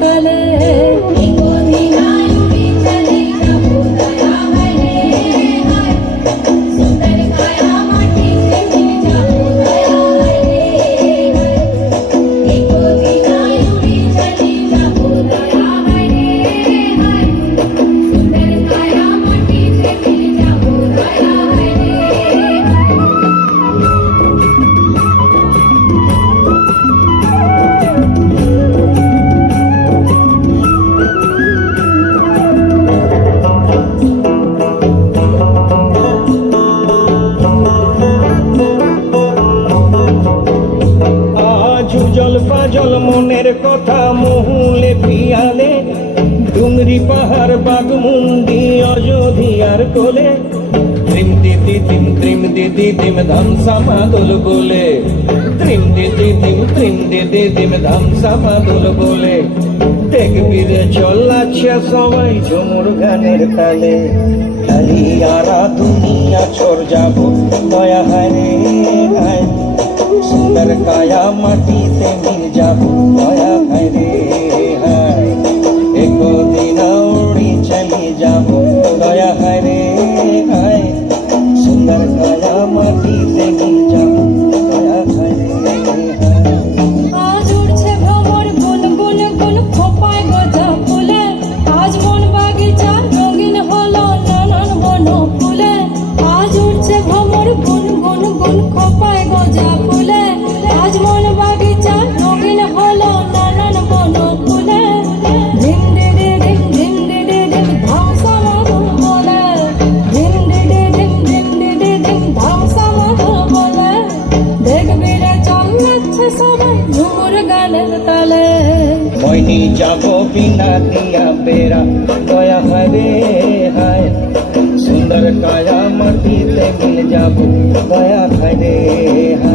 তালে জল মনের কথা মহুলে পিয়ালে ডুংরি পাহাড় বাগমুন্ডি অযোধ্যার কোলে ত্রিম দিদি দিম ধামসা মাদল গোলে ত্রিম দিদি দিম ধামসা মাদল গোলে দেখবি রে চল্লাছে সবাই ঝুমুর গানের তালে খালি আরা দুনিয়া ছড় যাব দয়া হায় রে হায় সুন্দর কায়া মাটিতে মিল যাব দয়া হায় রে হায় একদিন উড়ি চলে যাব দয়া হায় রে হায় সুন্দর কায়া মাটিতে মিল যাব দয়া হায় রে হায়। আজ উঠছে ভ্রমর গুন গুন গুন খোপায় গজা ফুলে আজ মন বাগিচা রঙিন হলো নানান বন ফুলে আজ উঠছে ভ্রমর গুন গুন গুন খোপায় গজা ফুলে আজ মন বাগিচা রঙিন হলো নানান বন ফুলে ধিম দিদি ধিম ধিম দিদি ধিম ধামসা মাদল বলে ধিম দিদি ধিম ধিম দিদি ধিম ধামসা মাদল বলে দেখবি রে চল্লাচ্ছে সবাই ঝুমুর গানের তালে মইনি যাব বিনা দিয়া বেড়া দয়া হায় রে হায় সুন্দর কায়া মাটিতে মিল যাব দয়া হায় রে হায়।